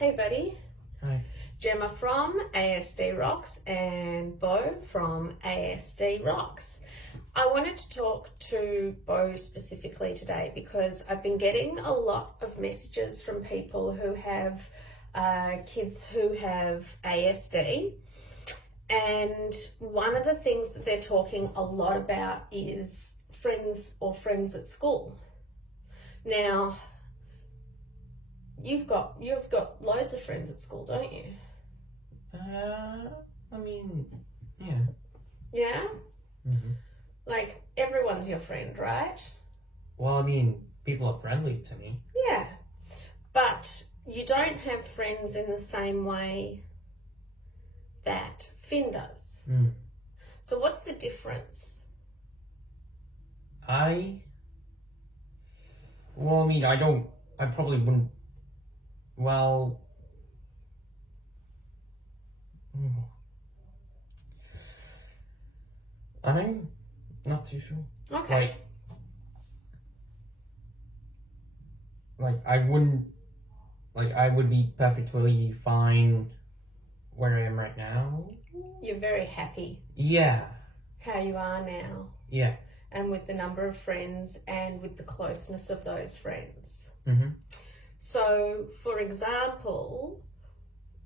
Hey buddy. Hi. Gemma from ASD Rocks and Beau from ASD Rocks. I wanted to talk to Beau specifically today because I've been getting a lot of messages from people who have kids who have ASD, and one of the things that they're talking a lot about is friends at school. Now, you've got loads of friends at school, don't you? I mean, yeah. Yeah? Mm-hmm. Like, everyone's your friend, right? Well, I mean, people are friendly to me. Yeah. But you don't have friends in the same way that Finn does. Mm. So what's the difference? I probably wouldn't, well, I'm not too sure. Okay. I would be perfectly fine where I am right now. You're very happy Yeah. how you are now, Yeah. and with the number of friends and with the closeness of those friends. Mm-hmm. So, for example,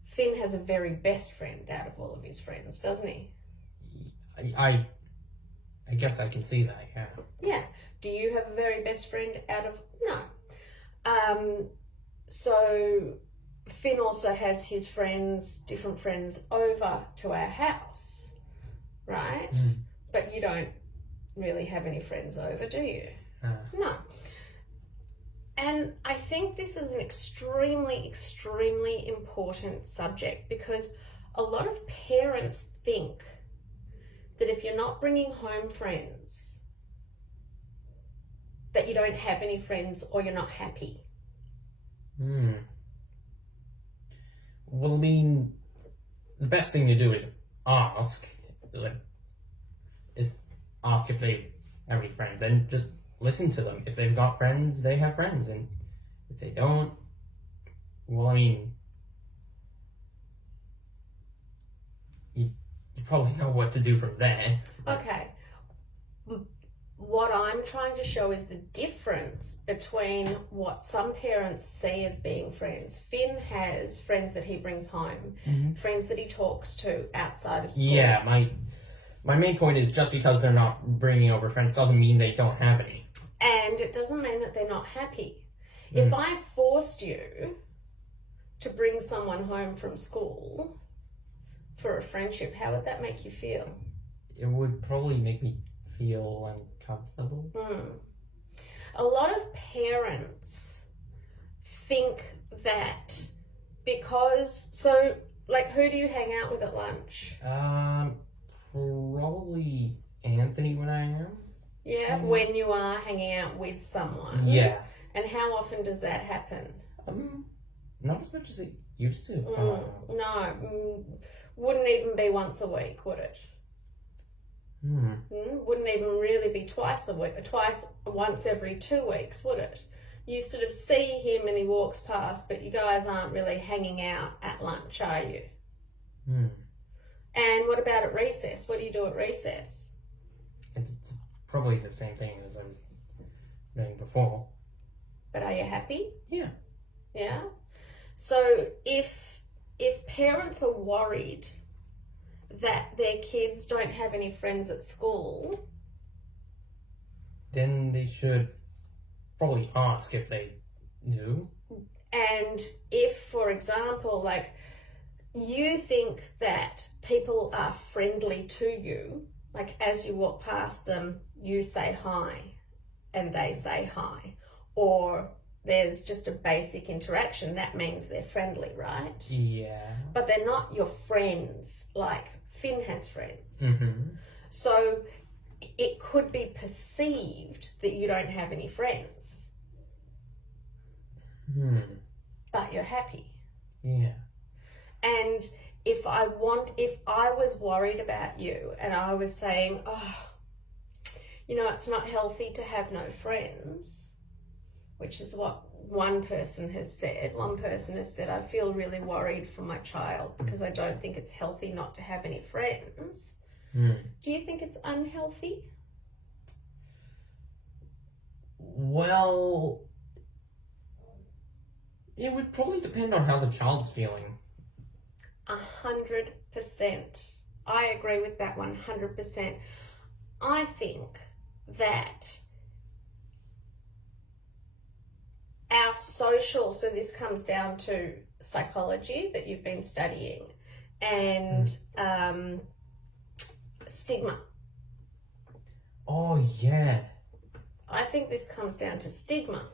Finn has a very best friend out of all of his friends, doesn't he? I guess I can see that, yeah. Yeah. Do you have a very best friend out of... No. So Finn also has his friends, different friends, over to our house, right? Mm. But you don't really have any friends over, do you? No. And I think this is an extremely, extremely important subject because a lot of parents think that if you're not bringing home friends, that you don't have any friends or you're not happy. Well, I mean, the best thing to do is ask if they have any friends, and just listen to them. If they've got friends, they have friends, and if they don't, well, I mean, you probably know what to do from there. Okay. What I'm trying to show is the difference between what some parents see as being friends. Finn has friends that he brings home, friends that he talks to outside of school. Yeah, my main point is just because they're not bringing over friends doesn't mean they don't have any. And it doesn't mean that they're not happy. If I forced you to bring someone home from school for a friendship, how would that make you feel? It would probably make me feel uncomfortable. A lot of parents think that who do you hang out with at lunch? Probably Anthony when I am. Yeah, when you are hanging out with someone. Yeah. And how often does that happen? Not as much as it used to. Wouldn't even be once a week, would it? Wouldn't even really be twice a week, once every 2 weeks, would it? You sort of see him and he walks past, but you guys aren't really hanging out at lunch, are you? And what about at recess? What do you do at recess? It's probably the same thing as I was doing before. But are you happy? Yeah. Yeah? So if parents are worried that their kids don't have any friends at school, then they should probably ask if they do. and if, for example, you think that people are friendly to you, like as you walk past them, you say hi and they say hi, or there's just a basic interaction, that means they're friendly, right? Yeah. But they're not your friends like Finn has friends. So it could be perceived that you don't have any friends. But you're happy. Yeah. And if I was worried about you and I was saying, it's not healthy to have no friends, which is what one person has said, I feel really worried for my child because I don't think it's healthy not to have any friends. Do you think it's unhealthy? Well, it would probably depend on how the child's feeling. 100%. I agree with that 100%. I think that our social, so this comes down to psychology that you've been studying, and stigma. Oh, yeah. I think this comes down to stigma.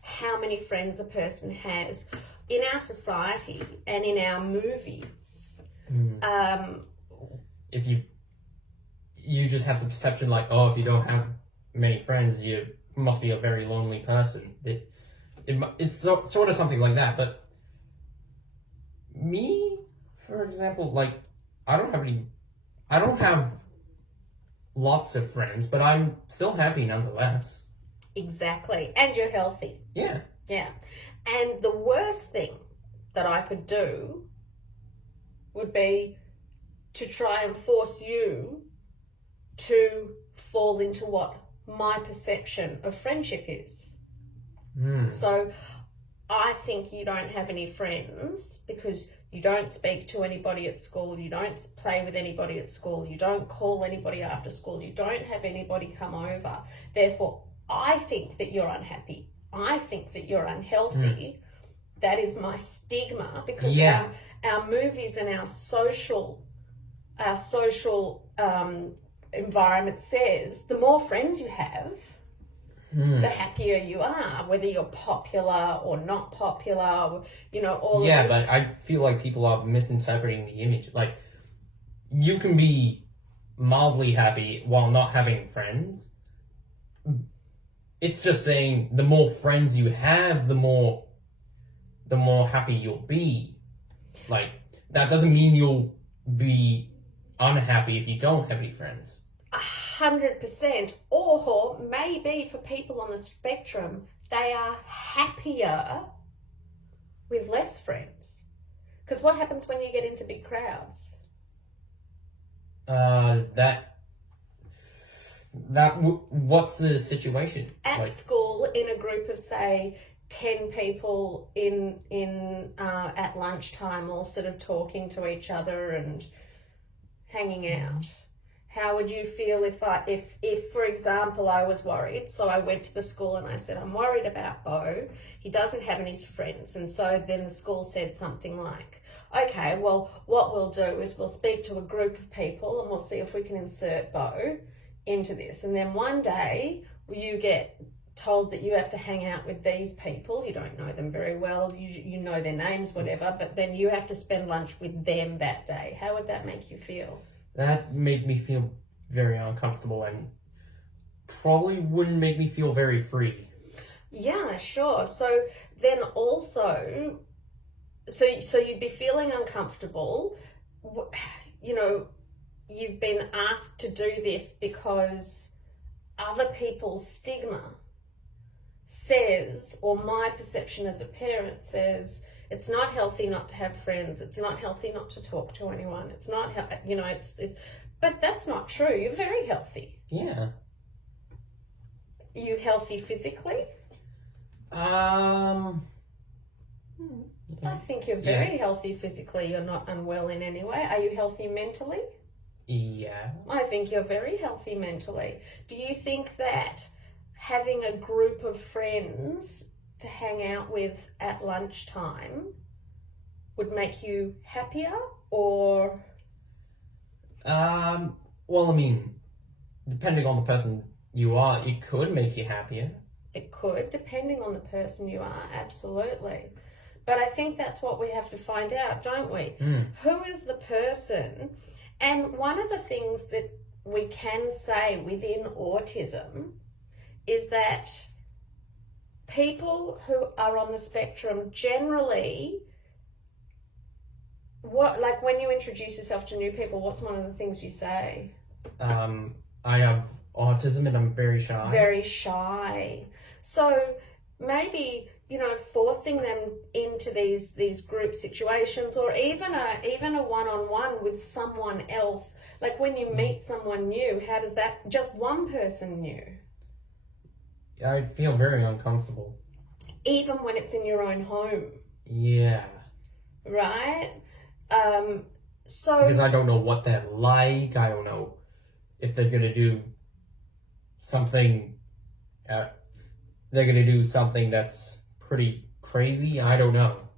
How many friends a person has in our society and in our movies. If you just have the perception like, oh, if you don't have many friends, you must be a very lonely person. It's sort of something like that. But me, for example, like, I don't have lots of friends, but I'm still happy nonetheless. Exactly. And you're healthy. Yeah. Yeah. And the worst thing that I could do would be to try and force you to fall into what my perception of friendship is. So I think you don't have any friends because you don't speak to anybody at school, you don't play with anybody at school, you don't call anybody after school, you don't have anybody come over. Therefore, I think that you're unhappy. I think that you're unhealthy. That is my stigma because our movies and our social environment says the more friends you have, the happier you are, whether you're popular or not popular, all Yeah, but I feel like people are misinterpreting the image. Like, you can be mildly happy while not having friends. It's just saying the more friends you have, the more happy you'll be. Like, that doesn't mean you'll be unhappy if you don't have any friends. 100%. Or maybe for people on the spectrum, they are happier with less friends. Because what happens when you get into big crowds? What's the situation? At school, in a group of, say, 10 people at lunchtime, all sort of talking to each other and hanging out. How would you feel if, for example, I was worried? So I went to the school and I said, I'm worried about Beau. He doesn't have any friends. And so then the school said something like, okay, well, what we'll do is we'll speak to a group of people and we'll see if we can insert Beau into this. And then one day you get told that you have to hang out with these people. You don't know them very well. You know their names, whatever, but then you have to spend lunch with them that day. How would that make you feel? That made me feel very uncomfortable and probably wouldn't make me feel very free. Yeah, sure. So then also, so you'd be feeling uncomfortable. You've been asked to do this because other people's stigma says, or my perception as a parent says, it's not healthy not to have friends. It's not healthy not to talk to anyone. It's not, but that's not true. You're very healthy. Yeah. Are you healthy physically? I think you're very healthy physically. You're not unwell in any way. Are you healthy mentally? Yeah. I think you're very healthy mentally. Do you think that having a group of friends to hang out with at lunchtime would make you happier, or? Well, I mean, depending on the person you are, it could make you happier. It could, depending on the person you are, absolutely. But I think that's what we have to find out, don't we? Who is the person? And one of the things that we can say within autism is that people who are on the spectrum generally, when you introduce yourself to new people, what's one of the things you say? I have autism and I'm very shy. Very shy. So maybe forcing them into these group situations, or even a one-on-one with someone else. Like when you meet someone new, how does that, just one person new? I'd feel very uncomfortable. Even when it's in your own home. Yeah. Right? So Because I don't know what they're like. I don't know if they're gonna do something. They're gonna do something that's pretty crazy. I don't know.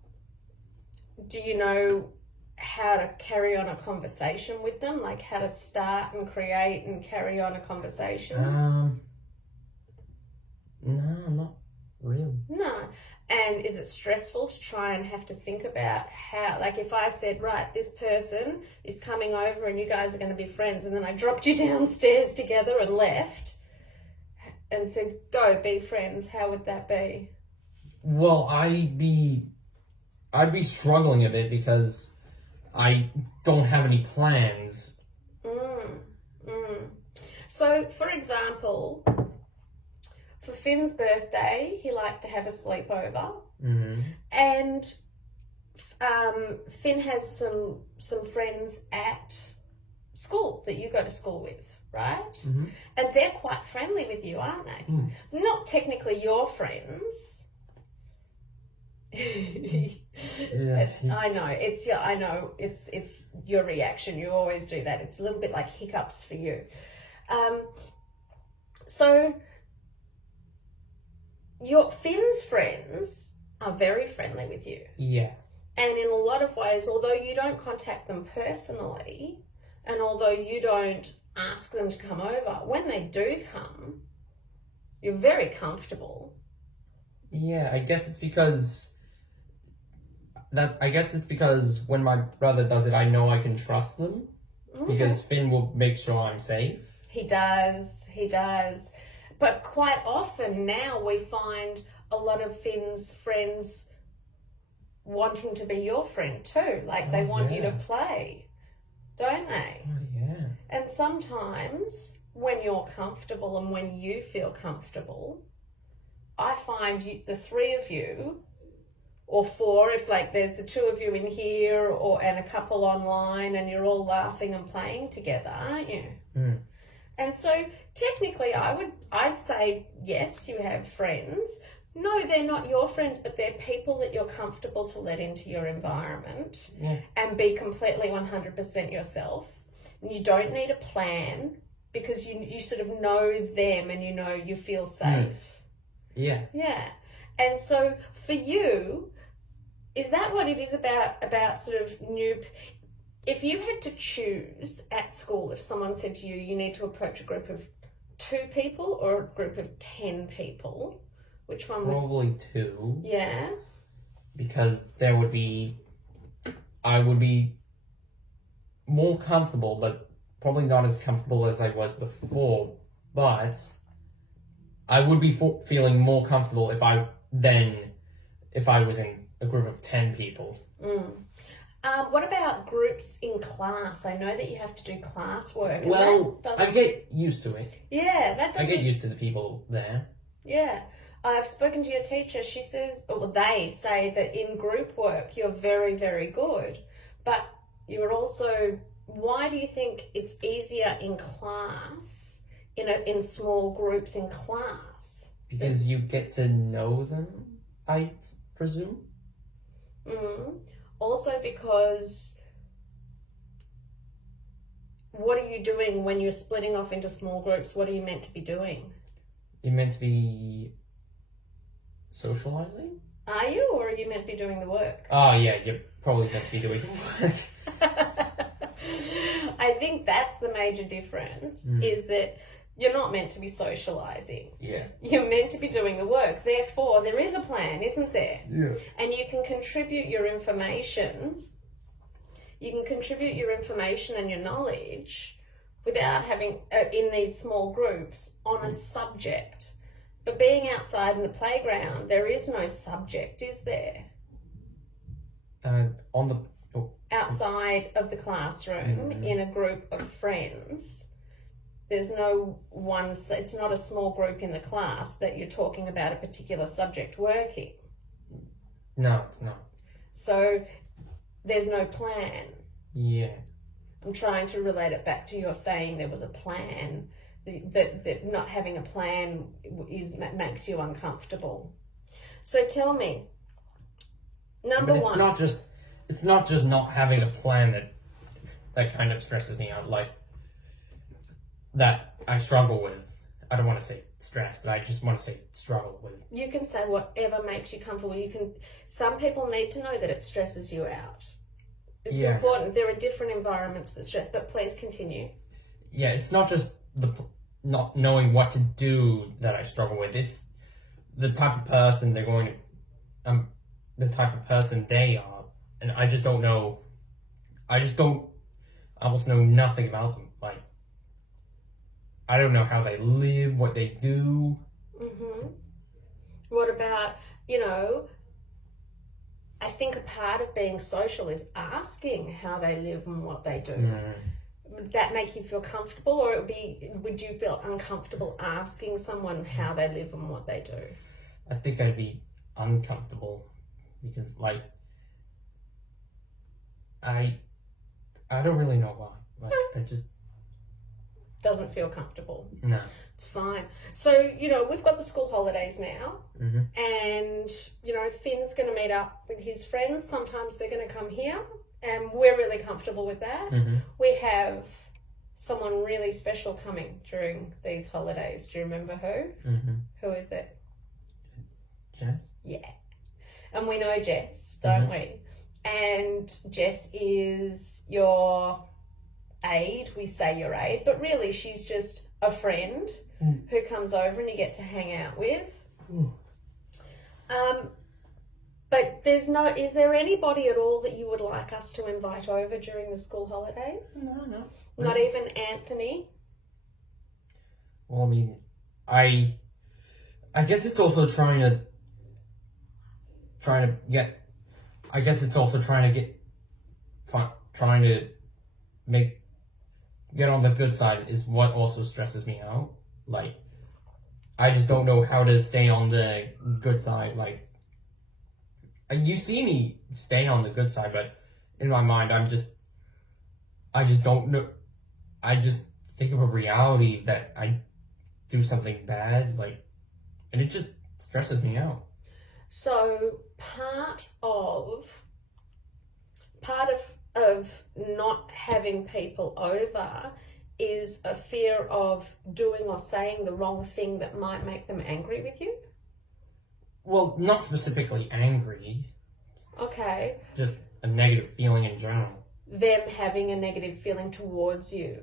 do you know how to carry on a conversation with them? Like how to start and create and carry on a conversation? No, not really. No. And is it stressful to try and have to think about how, like if I said, right, this person is coming over and you guys are going to be friends, and then I dropped you downstairs together and left and said, go be friends, how would that be? Well, I'd be struggling a bit because I don't have any plans. So, for example, for Finn's birthday, he liked to have a sleepover, and Finn has some friends at school that you go to school with, right? And they're quite friendly with you, aren't they? Not technically your friends. Yeah. I know it's your reaction. You always do that. It's a little bit like hiccups for you. So your Finn's friends are very friendly with you. Yeah. And in a lot of ways, although you don't contact them personally, and although you don't ask them to come over, when they do come, you're very comfortable. Yeah, I guess it's because when my brother does it, I know I can trust them. Because Finn will make sure I'm safe. He does. But quite often now we find a lot of Finn's friends wanting to be your friend too. Like they want you to play, don't they? Oh, yeah. And sometimes when you're comfortable and when you feel comfortable, I find the three of you, or four, if like there's the two of you in here and a couple online and you're all laughing and playing together, aren't you? And so technically I'd say, yes, you have friends. No, they're not your friends, but they're people that you're comfortable to let into your environment and be completely 100% yourself. And you don't need a plan because you sort of know them and you feel safe. Yeah. Yeah. And so for you, is that what it is about sort of new... If you had to choose at school, if someone said to you, you need to approach a group of 2 people or a group of 10 people, which one Probably 2. Yeah. Because I would be more comfortable, but probably not as comfortable as I was before. But I would be feeling more comfortable if I was in a group of 10 people. What about groups in class? I know that you have to do classwork. Well, I get used to it. Yeah, that doesn't... I get used to the people there. Yeah. I've spoken to your teacher. She says, or they say that in group work, you're very, very good. But you're also... Why do you think it's easier in class, in small groups in class? Because you get to know them, I presume. Also because what are you doing when you're splitting off into small groups? What are you meant to be doing? You're meant to be socializing? Are you, or are you meant to be doing the work? Oh yeah, you're probably meant to be doing the work. I think that's the major difference, is that you're not meant to be socializing. Yeah. You're meant to be doing the work. Therefore, there is a plan, isn't there? Yeah. And you can contribute your information. You can contribute your information and your knowledge without having, in these small groups, on a subject. But being outside in the playground, there is no subject, is there? Outside of the classroom, in a group of friends, there's no one, it's not a small group in the class that you're talking about a particular subject working. No, it's not. So there's no plan. Yeah. I'm trying to relate it back to your saying there was a plan. That not having a plan makes you uncomfortable. So tell me, number But it's one. not just not having a plan that kind of stresses me out, like that I struggle with. I don't want to say stressed, I just want to say struggle with. You can say whatever makes you comfortable. Some people need to know that it stresses you out. It's important. There are different environments that stress, but please continue. Yeah, it's not just the not knowing what to do that I struggle with. It's the type of person they're going to, the type of person they are, and I just don't know. I almost know nothing about them. Like, I don't know how they live, what they do. Mm-hmm. What about, I think a part of being social is asking how they live and what they do. Would that make you feel comfortable, or would you feel uncomfortable asking someone how they live and what they do? I think I'd be uncomfortable because, like, I don't really know why. Like, I just doesn't feel comfortable. No. It's fine. So, we've got the school holidays now, and, Finn's going to meet up with his friends. Sometimes they're going to come here, and we're really comfortable with that. We have someone really special coming during these holidays. Do you remember who? Who is it? Jess? Yeah. And we know Jess, don't we? And Jess is your aide. We say your aide, but really she's just a friend who comes over and you get to hang out with. But is there anybody at all that you would like us to invite over during the school holidays? No. Not even Anthony? Well, I mean, I guess it's also trying to get, I guess it's also trying to get on the good side is what also stresses me out. Like, I just don't know how to stay on the good side. Like, you see me stay on the good side, but in my mind, I just don't know. I just think of a reality that I do something bad, like, and it just stresses me out. So part of not having people over is a fear of doing or saying the wrong thing that might make them angry with you? Well, not specifically angry. Okay. Just a negative feeling in general. Them having a negative feeling towards you,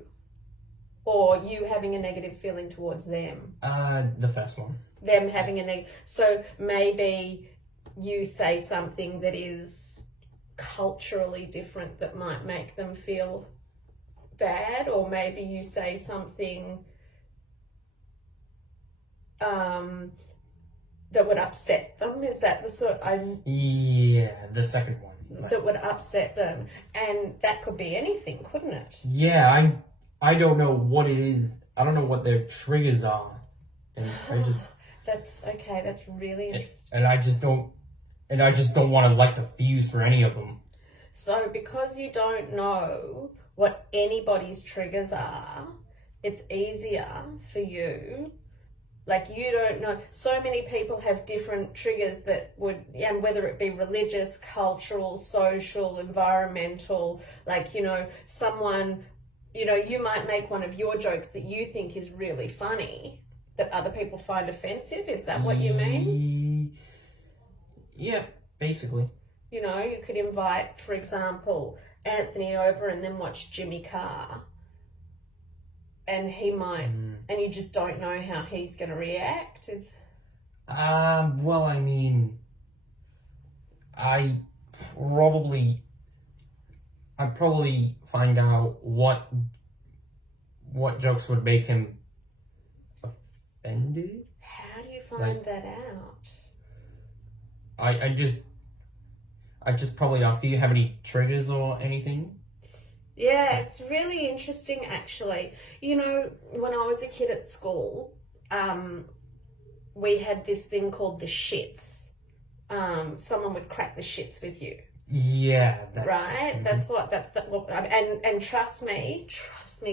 or you having a negative feeling towards them? The first one. Them having a negative. So maybe you say something that is culturally different that might make them feel bad, or maybe you say something that would upset them. Is that the sort? Yeah, the second one. Right. That would upset them, and that could be anything, couldn't it? Yeah, I don't know what it is. I don't know what their triggers are, and I just. That's okay. That's really interesting. And I just don't want to light the fuse for any of them. So because you don't know what anybody's triggers are, it's easier for you. Like, you don't know. So many people have different triggers that would, and whether it be religious, cultural, social, environmental, like, someone, you might make one of your jokes that you think is really funny that other people find offensive. Is that what you mean? Yeah, basically. You could invite, for example, Anthony over and then watch Jimmy Carr. And he might, and you just don't know how he's going to react. Well, I mean, I'd probably find out what jokes would make him offended. How do you find that out? I just probably ask, do you have any triggers or anything? Yeah, it's really interesting, actually. When I was a kid at school, we had this thing called the shits. someone would crack the shits with you. Yeah. Right? And trust me,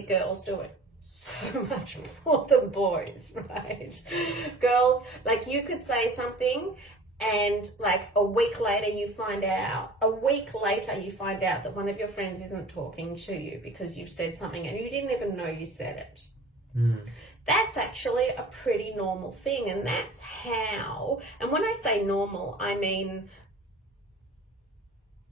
girls do it so much more than boys, right? Girls, like, you could say something and like a week later you find out that one of your friends isn't talking to you because you've said something and you didn't even know you said it. That's actually a pretty normal thing, and that's how, and when I say normal, I mean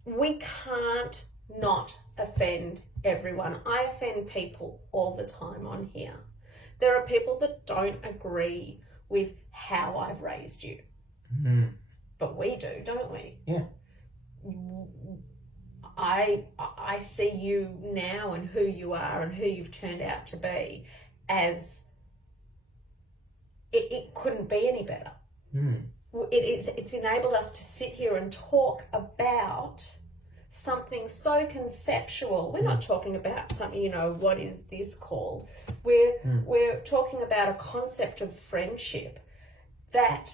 we can't not offend everyone. I offend people all the time on here. There are people that don't agree with how I've raised you. But we do, don't we? Yeah. I see you now and who you are and who you've turned out to be as it couldn't be any better. It's enabled us to sit here and talk about something so conceptual. We're not talking about something, what is this called? We're talking about a concept of friendship that,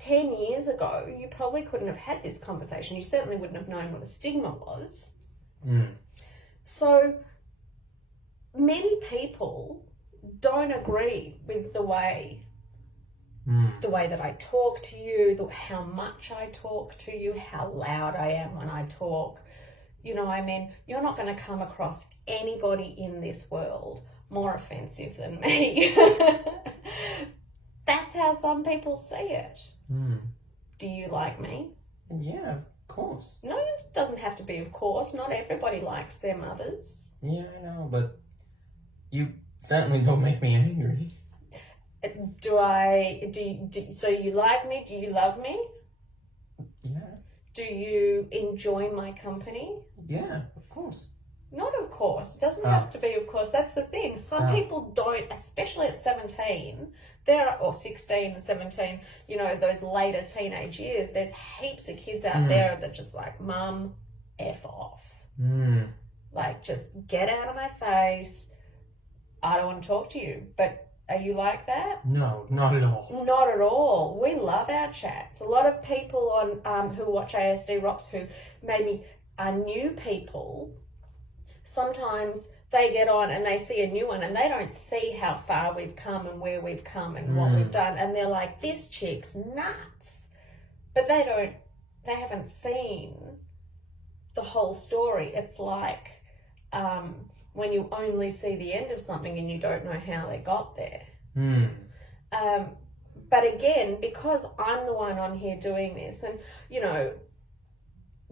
10 years ago, you probably couldn't have had this conversation. You certainly wouldn't have known what a stigma was. So many people don't agree with the way that I talk to you, how much I talk to you, how loud I am when I talk. You're not going to come across anybody in this world more offensive than me. That's how some people see it. Do you like me? Yeah, of course. No, it doesn't have to be of course. Not everybody likes their mothers. Yeah, I know, but you certainly don't make me angry. So you like me? Do you love me? Yeah. Do you enjoy my company? Yeah, of course. Not of course. It doesn't have to be of course. That's the thing. Some people don't, especially at 17, or 16 and 17, those later teenage years, there's heaps of kids out there that just like, Mum, F off. Like, just get out of my face. I don't want to talk to you. But are you like that? No, not at all. Not at all. We love our chats. A lot of people on who watch ASD Rocks who maybe are new people, sometimes they get on and they see a new one and they don't see how far we've come and where we've come and what we've done, and they're like, this chick's nuts. But they haven't seen the whole story. It's like when you only see the end of something and you don't know how they got there. But again, because I'm the one on here doing this, and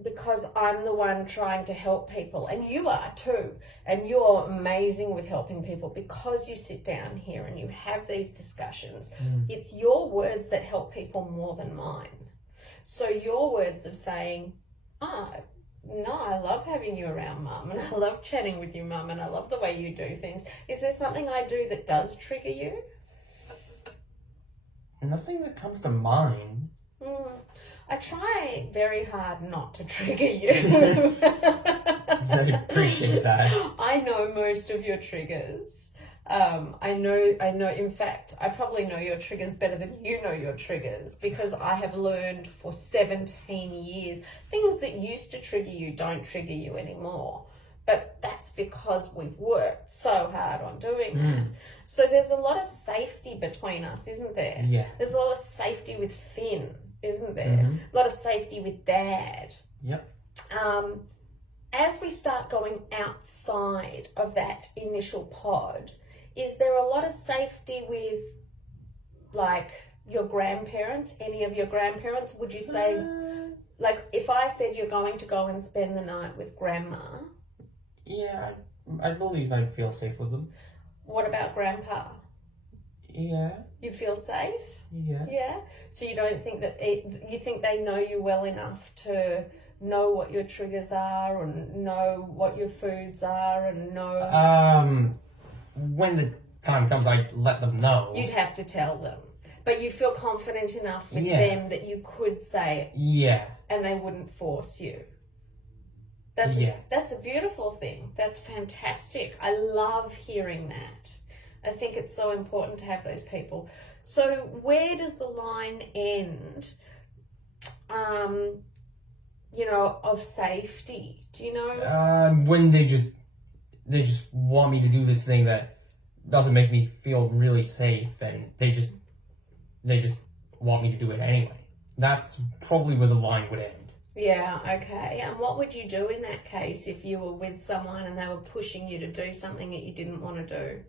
because I'm the one trying to help people, and you are too, and you're amazing with helping people because you sit down here and you have these discussions. It's your words that help people more than mine. So your words of saying, no, I love having you around, Mum, and I love chatting with you, Mum, and I love the way you do things. Is there something I do that does trigger you? Nothing that comes to mind. I try very hard not to trigger you. I appreciate that. I know most of your triggers. I know, in fact, I probably know your triggers better than you know your triggers, because I have learned for 17 years, things that used to trigger you don't trigger you anymore. But that's because we've worked so hard on doing that. So there's a lot of safety between us, isn't there? Yeah. There's a lot of safety with Finn, isn't there? A lot of safety with Dad. Yep. As we start going outside of that initial pod, is there a lot of safety with, like, your grandparents? Any of your grandparents? Would you say, like, if I said you're going to go and spend the night with Grandma? Yeah, I believe I'd feel safe with them. What about Grandpa? Yeah. You'd feel safe? Yeah. Yeah? So you don't think that, you think they know you well enough to know what your triggers are and know what your foods are and know... When the time comes, I let them know. You'd have to tell them. But you feel confident enough with them that you could say it. Yeah. And they wouldn't force you. That's a beautiful thing. That's fantastic. I love hearing that. I think it's so important to have those people. So where does the line end, of safety? Do you know? When they just want me to do this thing that doesn't make me feel really safe, and they just want me to do it anyway. That's probably where the line would end. Yeah, okay. And what would you do in that case if you were with someone and they were pushing you to do something that you didn't want to do?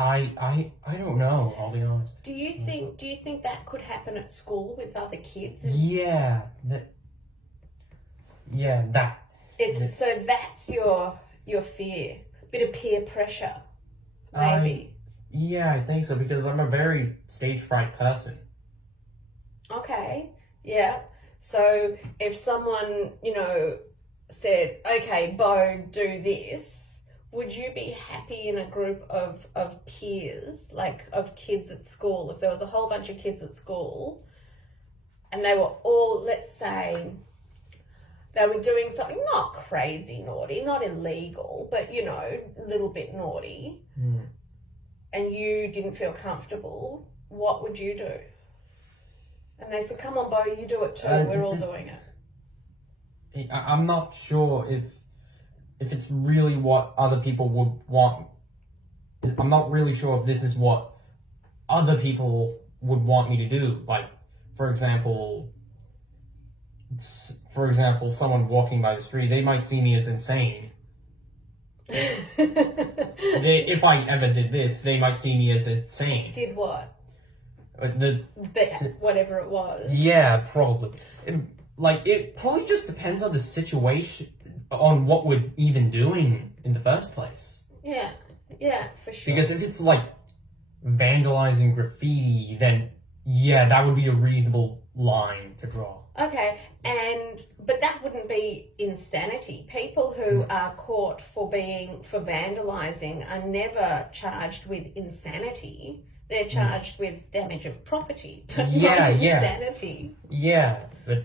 I don't know, I'll be honest. Do you think that could happen at school with other kids? Yeah, that. So that's your fear. Bit of peer pressure, maybe. I think so, because I'm a very stage fright person. Okay, yeah. So if someone, said, okay, Beau, do this, would you be happy in a group of peers, like of kids at school? If there was a whole bunch of kids at school and they were all, let's say, they were doing something not crazy naughty, not illegal, but, a little bit naughty, and you didn't feel comfortable, what would you do? And they said, come on, Beau, you do it too. We're all doing it. I'm not sure if it's really what other people would want. I'm not really sure if this is what other people would want me to do. Like, for example, someone walking by the street, they might see me as insane. If I ever did this, they might see me as insane. Did what? Whatever it was. Yeah, probably. It probably just depends on the situation, on what we're even doing in the first place. Yeah, for sure. Because if it's like vandalizing graffiti, then yeah, that would be a reasonable line to draw. Okay, but that wouldn't be insanity. People who are caught for vandalizing are never charged with insanity. They're charged with damage of property, but not insanity. Yeah, but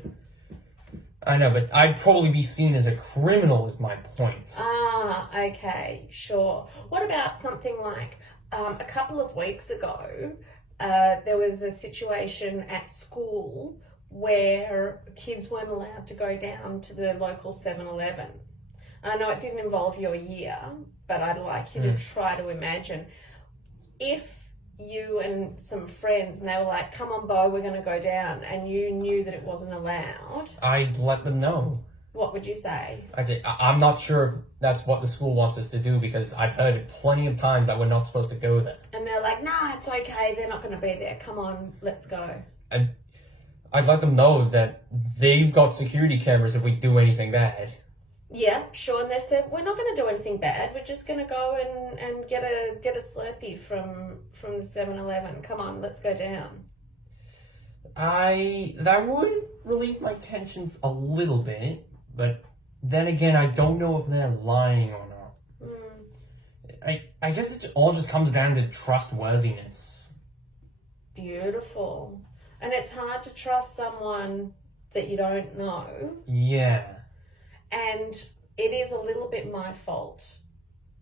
I know, but I'd probably be seen as a criminal is my point. Ah, okay, sure. What about something like a couple of weeks ago, there was a situation at school where kids weren't allowed to go down to the local 7-Eleven. I know it didn't involve your year, but I'd like you to try to imagine if you and some friends and they were like, come on, Beau, we're going to go down, and you knew that it wasn't allowed. I'd let them know. What would you say? I'd say, I'm not sure if that's what the school wants us to do, because I've heard it plenty of times that we're not supposed to go there. And they're like, nah, it's okay, they're not going to be there. Come on, let's go. I'd let them know that they've got security cameras if we do anything bad. Yeah, sure. And they said, we're not going to do anything bad. We're just going to go and get a Slurpee from the 7-Eleven. Come on, let's go down. That would relieve my tensions a little bit, but then again, I don't know if they're lying or not. I guess it all just comes down to trustworthiness. Beautiful. And it's hard to trust someone that you don't know. Yeah. And it is a little bit my fault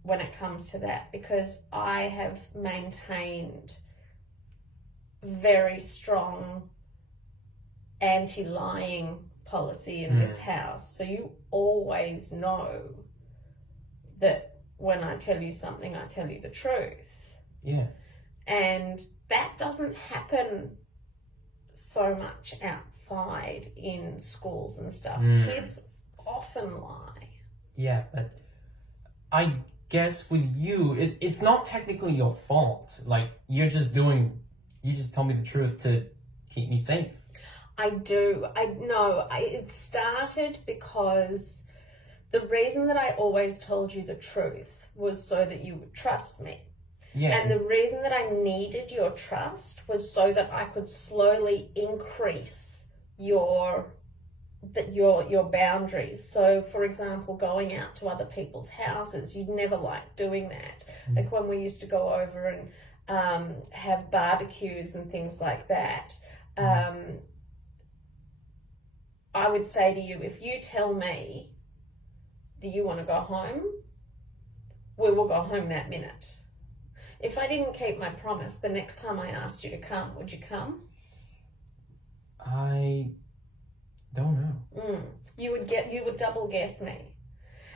when it comes to that, because I have maintained very strong anti-lying policy in this house. So you always know that when I tell you something, I tell you the truth. Yeah. And that doesn't happen so much outside in schools and stuff. Kids often lie. Yeah, but I guess with you, it's not technically your fault. Like, you just tell me the truth to keep me safe. I do. It started because the reason that I always told you the truth was so that you would trust me. Yeah. And the reason that I needed your trust was so that I could slowly increase your boundaries. So, for example, going out to other people's houses, you'd never like doing that. Like when we used to go over and have barbecues and things like that, I would say to you, if you tell me that you want to go home, we will go home that minute. If I didn't keep my promise, the next time I asked you to come, would you come? I don't know. You would double guess me.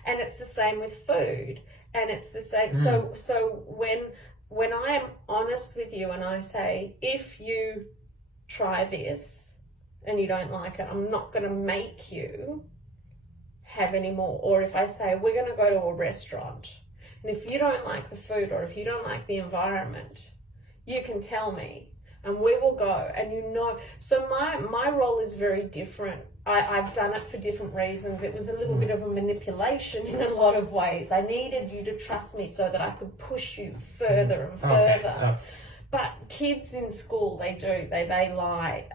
And it's the same with food. And it's the same. So when I am honest with you and I say, if you try this and you don't like it, I'm not going to make you have any more. Or if I say, we're going to go to a restaurant, and if you don't like the food or if you don't like the environment, you can tell me and we will go. And so my role is very different. I've done it for different reasons. It was a little bit of a manipulation in a lot of ways. I needed you to trust me so that I could push you further and further. Okay. But kids in school, they lie.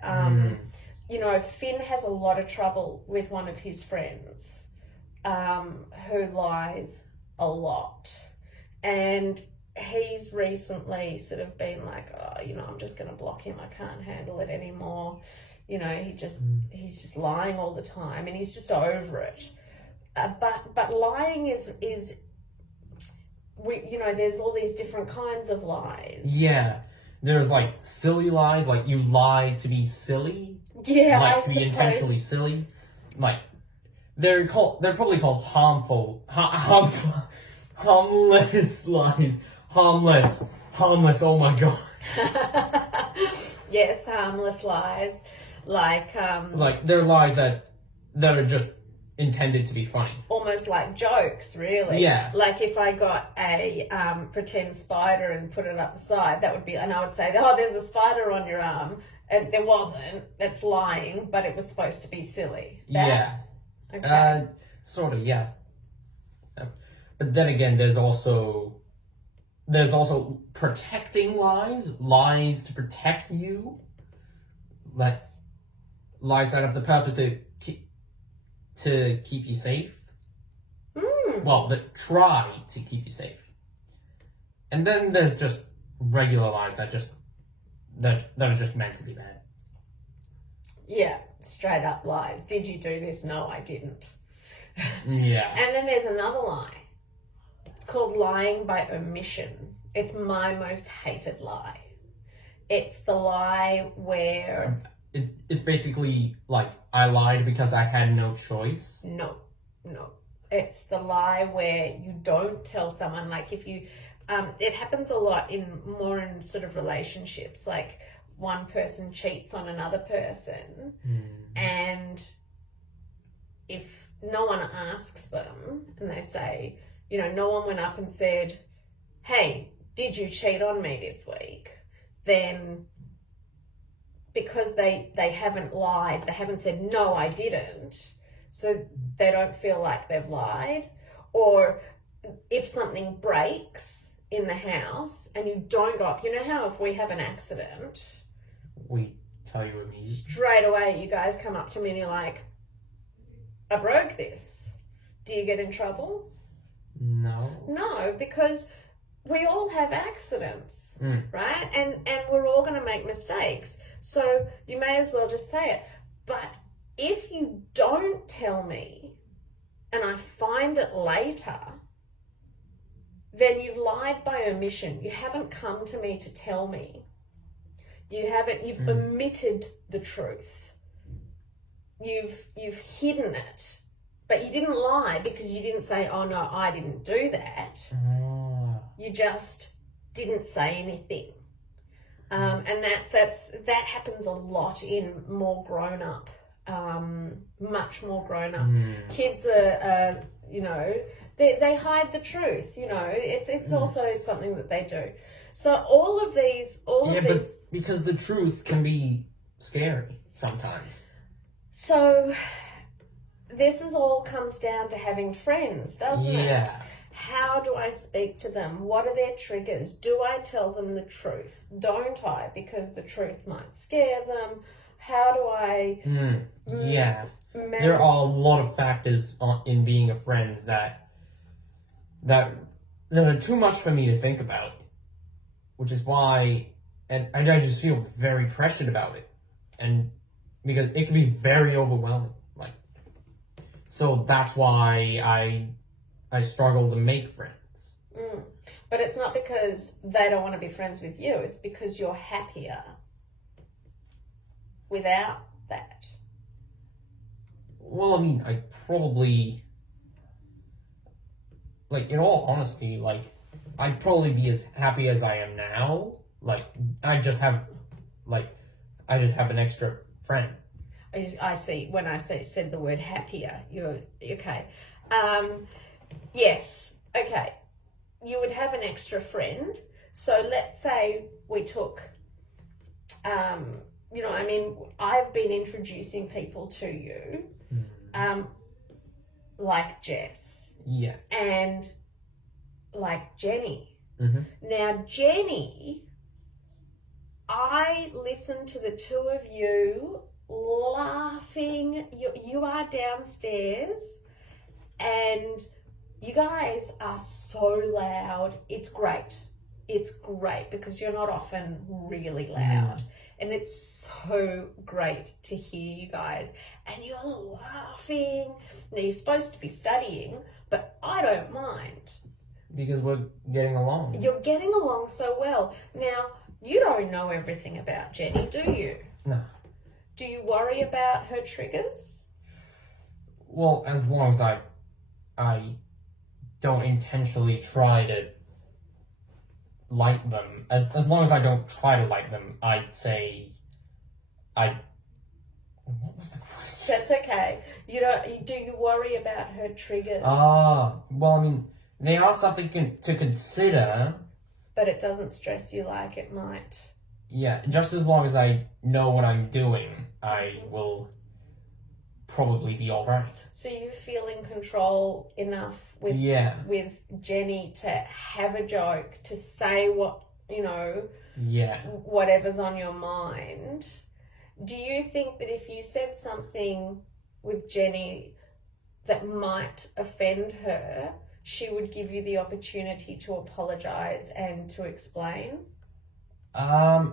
Finn has a lot of trouble with one of his friends who lies a lot. And he's recently sort of been like, I'm just going to block him. I can't handle it anymore. He's just lying all the time and he's just over it. But lying is there's all these different kinds of lies. Yeah. There's like silly lies, like you lie to be silly. Yeah, like to be intentionally silly. Like they're probably called harmless lies. Harmless. Oh my god. Yes, harmless lies. Like they're lies that are just intended to be funny. Almost like jokes, really. Yeah. Like if I got a pretend spider and put it up the side, that would be, and I would say, oh, there's a spider on your arm. And there wasn't. That's lying, but it was supposed to be silly. Yeah. Okay. Sort of, yeah. But then again, there's also protecting lies to protect you. Like lies that have the purpose to keep you safe. Well, that try to keep you safe. And then there's just regular lies that are just meant to be bad. Yeah, straight up lies. Did you do this? No, I didn't. Yeah. And then there's another lie. It's called lying by omission. It's my most hated lie. It's the lie where... It's basically like, I lied because I had no choice. No. It's the lie where you don't tell someone, like if you... it happens a lot in sort of relationships, like one person cheats on another person and if no one asks them and they say, no one went up and said, hey, did you cheat on me this week? Then because they haven't lied, they haven't said, no, I didn't, so they don't feel like they've lied. Or if something breaks in the house and you don't go up, how if we have an accident, we tell you immediately. Straight away you guys come up to me and you're like, I broke this. Do you get in trouble? No, because we all have accidents, right? And we're all going to make mistakes. So you may as well just say it. But if you don't tell me and I find it later, then you've lied by omission. You haven't come to me to tell me. You've omitted the truth. You've hidden it. But you didn't lie because you didn't say, oh no, I didn't do that. You just didn't say anything. And that happens a lot in more grown up, much more grown up. Kids are they hide the truth, it's also something that they do. So all of these, but because the truth can be scary sometimes. So this all comes down to having friends, doesn't it? How do I speak to them? What are their triggers? Do I tell them the truth? Don't I? Because the truth might scare them. How do I... There are a lot of factors in being a friend that are too much for me to think about. Which is why... And I just feel very pressured about it. And because it can be very overwhelming. So that's why I struggle to make friends. But it's not because they don't want to be friends with you. It's because you're happier without that. Well, I mean, I probably, like, in all honesty, like, I'd probably be as happy as I am now. Like, I just have an extra friend. I see. When I said the word happier, you're okay. Yes. Okay. You would have an extra friend. So let's say we took, I mean, I've been introducing people to you, like Jess. Yeah. And like Jenny. Mm-hmm. Now, Jenny, I listened to the two of you laughing. You are downstairs and you guys are so loud. It's great. It's great because you're not often really loud. And it's so great to hear you guys. And you're laughing. Now, you're supposed to be studying, but I don't mind. Because we're getting along. You're getting along so well. Now, you don't know everything about Jenny, do you? No. Do you worry about her triggers? Well, as long as I don't intentionally try to like them, as long as I don't try to like them, I'd say what was the question? That's okay. Do you worry about her triggers? Well, I mean, they are something to consider. But it doesn't stress you like it might. Yeah, just as long as I know what I'm doing, I will probably be alright. So you feel in control enough with Jenny to have a joke, to say what, whatever's on your mind. Do you think that if you said something with Jenny that might offend her, she would give you the opportunity to apologize and to explain? I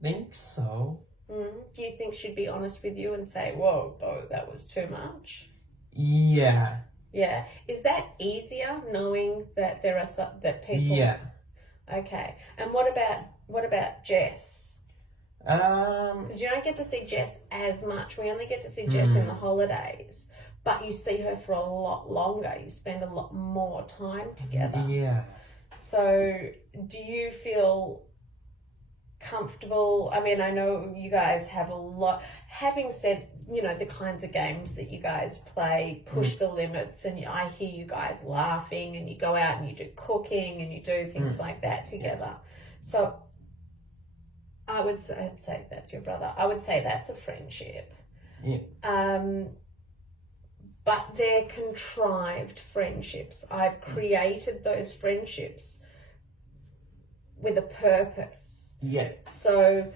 think so. Do you think she'd be honest with you and say, "Whoa, Beau, that was too much"? Yeah. Yeah. Is that easier knowing that there are that people? Yeah. Okay. And what about Jess? Because you don't get to see Jess as much. We only get to see Jess in the holidays, but you see her for a lot longer. You spend a lot more time together. Yeah. So, do you feel comfortable? I mean, I know you guys have a lot. Having said, the kinds of games that you guys play, push the limits, and I hear you guys laughing, and you go out and you do cooking and you do things like that together. So, I would say that's your brother. I would say that's a friendship. Yeah. But they're contrived friendships. I've created those friendships with a purpose. Yeah. So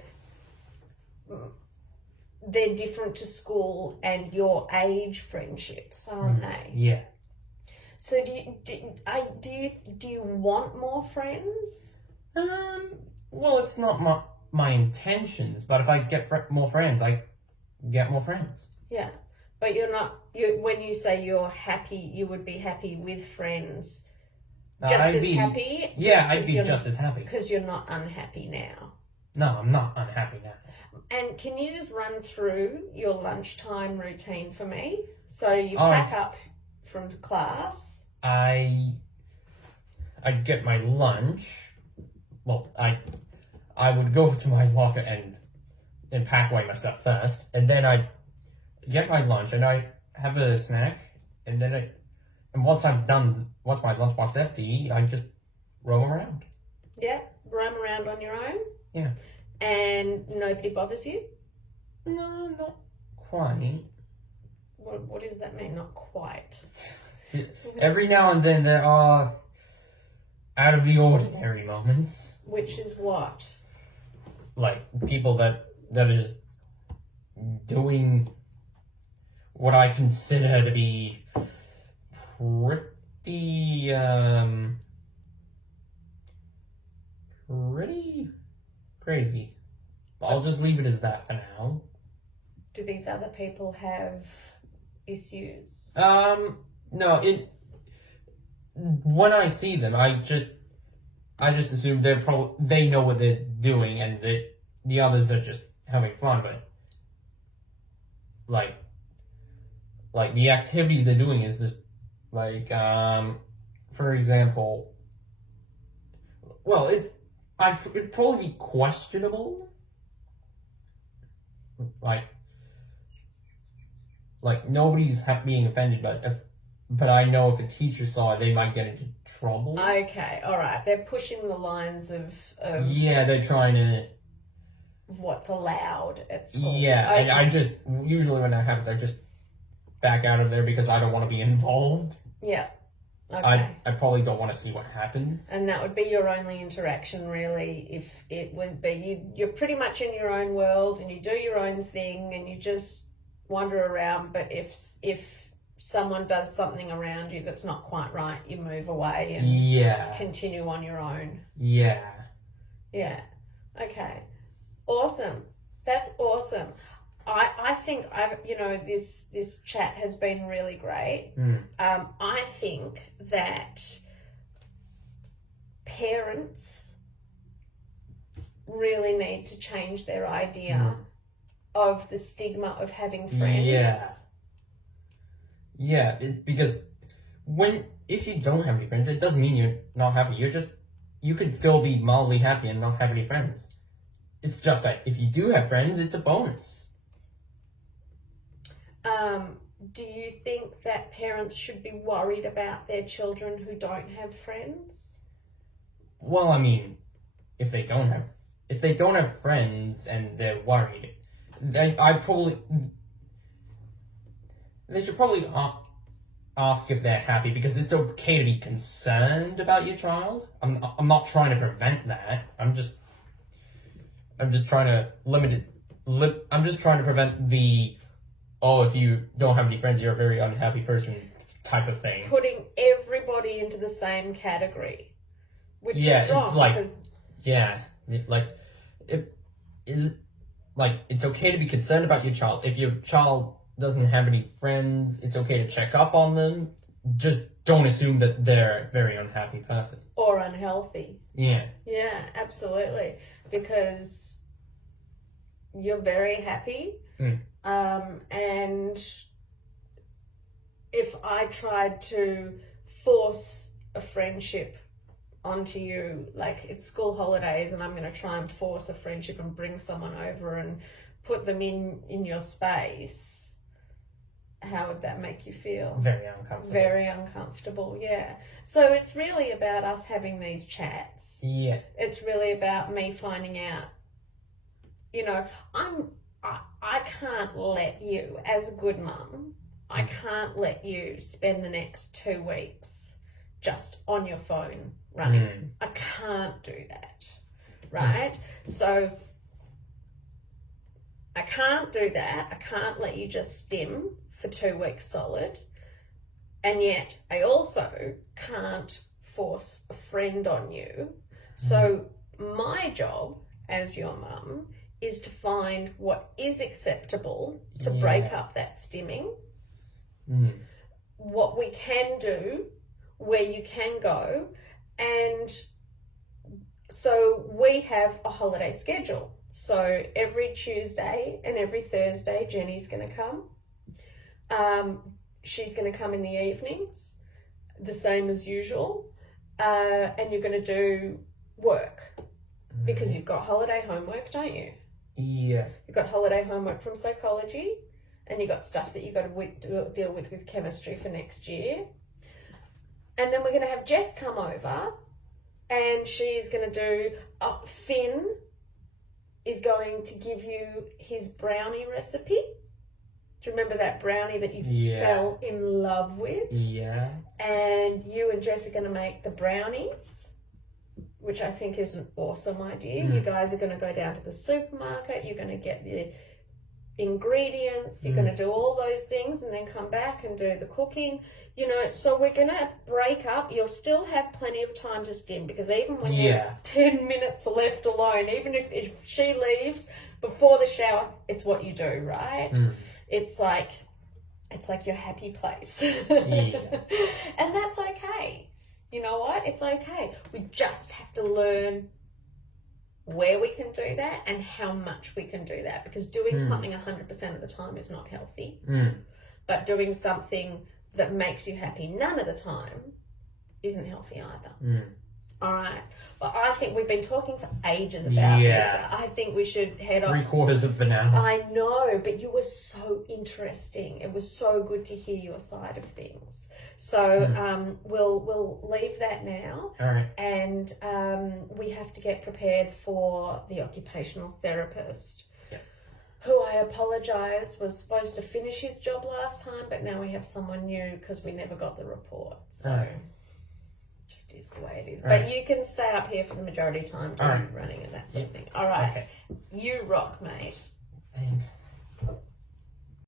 they're different to school and your age friendships, aren't they? Yeah. So do you want more friends? Well, it's not my intentions, but if I get more friends, I get more friends. Yeah. But you're not. When you say you're happy, you would be happy with friends. Happy. Yeah, I'd be just as happy. Because you're not unhappy now. No, I'm not unhappy now. And can you just run through your lunchtime routine for me? So you pack up from class. I get my lunch. Well, I would go to my locker and pack away my stuff first, and then I get my lunch and I have a snack, and then once my lunchbox empty, I just roam around. Yeah, roam around on your own. Yeah. And nobody bothers you? No, not quite. What does that mean? Not quite. Every now and then there are out of the ordinary moments. Which is what? Like people that are just doing what I consider to be pretty crazy. I'll just leave it as that for now. Do these other people have issues? No, when I see them, I just assume they know what they're doing, and the others are just having fun. But like the activities they're doing is this, like, for example, well, it'd probably be questionable, like nobody's being offended, but I know if a teacher saw it, they might get into trouble. Okay, all right. They're pushing the lines of Yeah, they're trying to. what's allowed at school. Yeah, okay. and I just usually when that happens, I just back out of there because I don't want to be involved. Yeah. Okay. I probably don't want to see what happens. And that would be your only interaction, really, if it would be you're pretty much in your own world and you do your own thing and you just wander around. But if someone does something around you that's not quite right, you move away and continue on your own. Yeah. Yeah. Okay. Awesome. That's awesome. I think this chat has been really great. I think that parents really need to change their idea of the stigma of having friends. Yeah, because if you don't have any friends, it doesn't mean you're not happy. You could still be mildly happy and not have any friends. It's just that if you do have friends, it's a bonus. Do you think that parents should be worried about their children who don't have friends? Well, I mean, if they don't have friends and they're worried, they should probably ask if they're happy, because it's okay to be concerned about your child. I'm not trying to prevent that. I'm just trying to limit it. I'm just trying to prevent the if you don't have any friends, you're a very unhappy person type of thing. Putting everybody into the same category, which is wrong. It's like, it's okay to be concerned about your child. If your child doesn't have any friends, it's okay to check up on them. Just don't assume that they're a very unhappy person. Or unhealthy. Yeah. Yeah, absolutely. Because you're very happy. And if I tried to force a friendship onto you, like it's school holidays and I'm going to try and force a friendship and bring someone over and put them in your space, how would that make you feel? Very uncomfortable. Very uncomfortable, yeah. So it's really about us having these chats. Yeah. It's really about me finding out, I can't let you, as a good mum, I can't let you spend the next 2 weeks just on your phone running. I can't do that, right? So I can't do that. I can't let you just stim for 2 weeks solid. And yet I also can't force a friend on you. So my job as your mum is to find what is acceptable to break up that stimming. What we can do, where you can go. And so we have a holiday schedule. So every Tuesday and every Thursday, Jenny's going to come. She's going to come in the evenings, the same as usual. And you're going to do work because you've got holiday homework, don't you? Yeah. You've got holiday homework from psychology, and you've got stuff that you've got to deal with chemistry for next year. And then we're going to have Jess come over, and she's going to do, Finn is going to give you his brownie recipe. Do you remember that brownie that you fell in love with? Yeah. And you and Jess are going to make the brownies, which I think is an awesome idea. You guys are going to go down to the supermarket, you're going to get the ingredients, you're going to do all those things and then come back and do the cooking. So we're going to break up. You'll still have plenty of time to stim, because even when there's 10 minutes left alone, even if she leaves before the shower, it's what you do, right? It's like your happy place. And that's okay. you know what? It's okay. We just have to learn where we can do that and how much we can do that, because doing something 100% of the time is not healthy. But doing something that makes you happy none of the time isn't healthy either. All right. Well, I think we've been talking for ages about this. I think we should head off. 3/4 of banana. I know, but you were so interesting. It was so good to hear your side of things. So we'll leave that now. All right. And we have to get prepared for the occupational therapist, who, I apologise, was supposed to finish his job last time, but now we have someone new because we never got the report. So just is the way it is. But you can stay up here for the majority of time doing running and that sort of thing. All right. Okay. You rock, mate. Thanks.